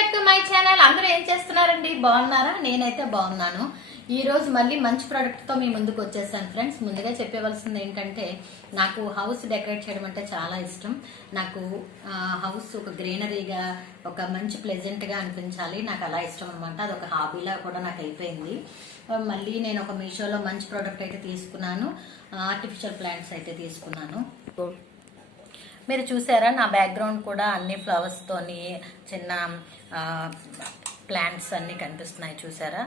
Back to my channel. అందరూ ఏం చేస్తున్నారండి? బాగున్నారా? నేనైతే బాగున్నాను. ఈ రోజు మళ్ళీ మంచి ప్రోడక్ట్ తో మీ ముందుకు వచ్చేసాను ఫ్రెండ్స్. ముందుగా చెప్పవలసింది ఏంటంటే, నాకు హౌస్ డెకరేట్ చేయడం అంటే చాలా ఇష్టం. నాకు హౌస్ ఒక గ్రీనరీగా, ఒక మంచి ప్లెజెంట్ గా అనిపించాలి. నాకు అలా ఇష్టం అనమాట. అదొక హాబీలా కూడా నాకు అయిపోయింది. మళ్ళీ నేను ఒక మీషోలో మంచి ప్రోడక్ట్ అయితే తీసుకున్నాను. ఆర్టిఫిషియల్ ప్లాంట్స్ అయితే తీసుకున్నాను. మీరు చూసారా, నా బ్యాక్గ్రౌండ్ కూడా అన్ని ఫ్లవర్స్ తోని చిన్న ప్లాంట్స్ అన్ని కనిపిస్తున్నాయి. చూసారా?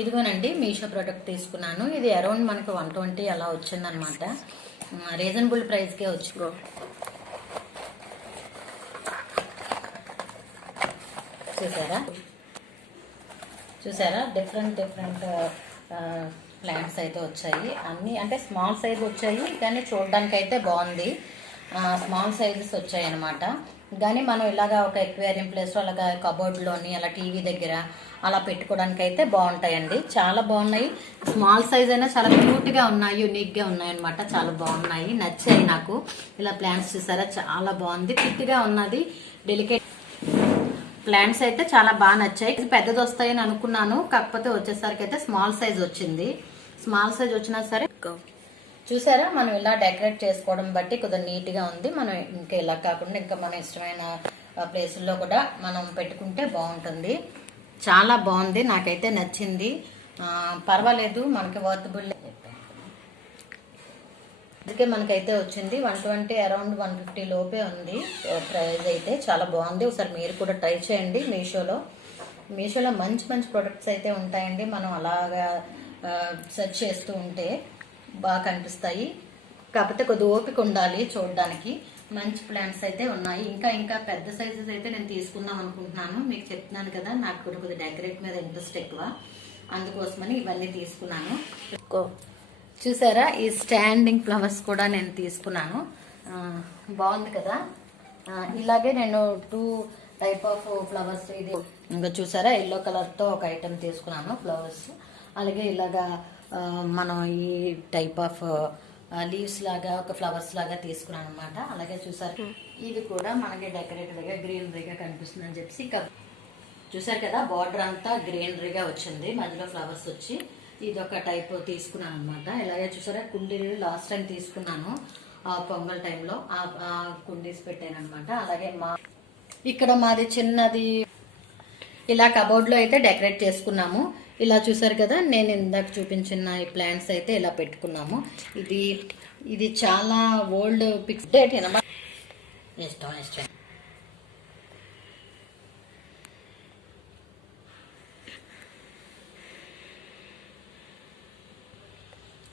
ఇదిగోనండి, మీషో ప్రోడక్ట్ తీసుకున్నాను. ఇది అరౌండ్ మనకు 120 అలా వచ్చిందనమాట. రీజనబుల్ ప్రైస్కే వచ్చి. చూసారా డిఫరెంట్ ప్లాంట్స్ అయితే వచ్చాయి. అన్ని అంటే స్మాల్ సైజ్ వచ్చాయి, కానీ చూడడానికి అయితే బాగుంది. స్మాల్ సైజెస్ వచ్చాయి అనమాట. కానీ మనం ఇలాగా ఒక ఎక్వేరియం ప్లేస్లో అలాగా కబోర్డ్లోని అలా టీవీ దగ్గర అలా పెట్టుకోవడానికి అయితే బాగుంటాయండి. చాలా బాగున్నాయి. స్మాల్ సైజ్ అయినా చాలా క్యూట్గా ఉన్నాయి, యూనిక్గా ఉన్నాయి అనమాట. చాలా బాగున్నాయి, నచ్చాయి నాకు. ఇలా ప్లాంట్స్ చూసారా, చాలా బాగుంది, థిక్గా ఉన్నది. డెలికేట్ ప్లాంట్స్ అయితే చాలా బాగా నచ్చాయి. పెద్దది వస్తాయని అనుకున్నాను, కాకపోతే వచ్చేసరికి అయితే స్మాల్ సైజ్ వచ్చింది. స్మాల్ సైజ్ వచ్చినా సరే చూసారా, మనం ఇలా డెకరేట్ చేసుకోవడం బట్టి కొద్దిగా నీట్గా ఉంది. మనం ఇంకా ఇలా కాకుండా ఇంకా మన ఇష్టమైన ప్లేసుల్లో కూడా మనం పెట్టుకుంటే బాగుంటుంది. చాలా బాగుంది, నాకైతే నచ్చింది. పర్వాలేదు, మనకి వర్తబుల్. అందుకే మనకైతే వచ్చింది 120, అరౌండ్ 150 లోపే ఉంది ప్రైస్ అయితే. చాలా బాగుంది. ఒకసారి మీరు కూడా ట్రై చేయండి. మీషోలో మంచి మంచి ప్రొడక్ట్స్ అయితే ఉంటాయండి. మనం అలాగా సెర్చ్ చేస్తూ ఉంటే బాగా కనిపిస్తాయి. కాకపోతే కొద్ది ఓపిక ఉండాలి చూడడానికి. మంచి ప్లాంట్స్ అయితే ఉన్నాయి. ఇంకా పెద్ద సైజెస్ అయితే నేను తీసుకుందాం అనుకుంటున్నాను. మీకు చెప్తున్నాను కదా, నాకు కూడా కొద్ది డెకరేట్ మీద ఇంట్రెస్ట్ ఎక్కువ. అందుకోసమని ఇవన్నీ తీసుకున్నాను. చూసారా, ఈ స్టాండింగ్ ఫ్లవర్స్ కూడా నేను తీసుకున్నాను. బాగుంది కదా. ఇలాగే నేను 2 టైప్ ఆఫ్ ఫ్లవర్స్, ఇది ఇంకా చూసారా, ఎల్లో కలర్తో ఒక ఐటెం తీసుకున్నాను ఫ్లవర్స్. అలాగే ఇలాగా మనం ఈ టైప్ ఆఫ్ లీవ్స్ లాగా ఒక ఫ్లవర్స్ లాగా తీసుకున్నాను అనమాట. అలాగే చూసారు, ఇది కూడా మనకి డెకరేటివ్గా గ్రీనరీగా కనిపిస్తుంది అని చెప్పి చూసారు కదా, బార్డర్ అంతా గ్రీనరీగా వచ్చింది, మధ్యలో ఫ్లవర్స్ వచ్చి ఇది ఒక టైప్ తీసుకున్నాను అనమాట. ఇలాగే చూసారా, కుండీలు లాస్ట్ టైం తీసుకున్నాను పొంగల్ టైంలో, ఆ కుండీస్ పెట్టాను అనమాట. అలాగే ఇక్కడ మాది చిన్నది ఇలా కబోర్డ్లో అయితే డెకరేట్ చేసుకున్నాము. ఇలా చూసారు కదా, నేను ఇందాక చూపించిన ఈ ప్లాంట్స్ అయితే ఇలా పెట్టుకున్నాము. ఇది చాలా ఓల్డ్ పిక్స్ డేట్ ఇష్టం.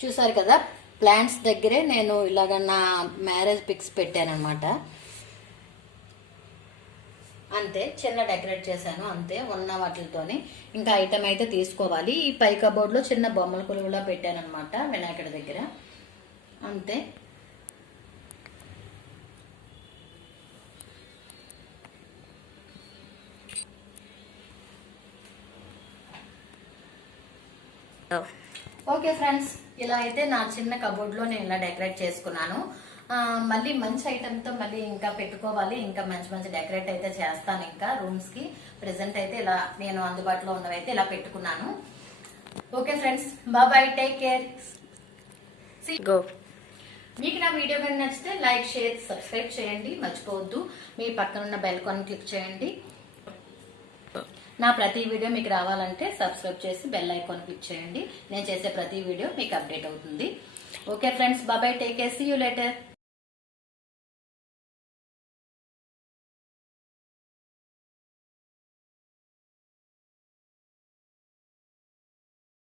చూసారు కదా, ప్లాంట్స్ దగ్గరే నేను ఇలాగ నా మ్యారేజ్ పిక్స్ పెట్టాను అనమాట. అంతే, చిన్న డెకరేట్ చేశాను అంతే ఉన్న వాటితోని. ఇంకా ఐటమ్ అయితే తీసుకోవాలి. ఈ పై కబోర్డ్లో చిన్న బొమ్మల కొలువులా పెట్టాను అనమాట వినాయకుడి దగ్గర. అంతే. ఓకే ఫ్రెండ్స్, ఇలా అయితే నా చిన్న కబోర్డ్లో నేను ఇలా డెకరేట్ చేసుకున్నాను. మళ్ళీ మంచి ఐటమ్తో మళ్ళీ ఇంకా పెట్టుకోవాలి. ఇంకా మంచి డెకరేట్ అయితే చేస్తాను ఇంకా రూమ్స్కి. ప్రెసెంట్ అయితే ఇలా నేను అందుబాటులో ఉన్నవైతే ఇలా పెట్టుకున్నాను. Okay friends, bye, take care. మీకు నా వీడియో కానీ నచ్చితే లైక్, షేర్, సబ్స్క్రైబ్ చేయండి. మర్చిపోవద్దు. మీ పక్కన ఉన్న బెల్ ఐకాన్ క్లిక్ చేయండి. నా ప్రతి వీడియో మీకు రావాలంటే సబ్స్క్రైబ్ చేసి బెల్ ఐకాన్ క్లిక్ చేయండి. నేను చేసే ప్రతి వీడియో మీకు అప్డేట్ అవుతుంది. Okay friends, bye, take care, see you later.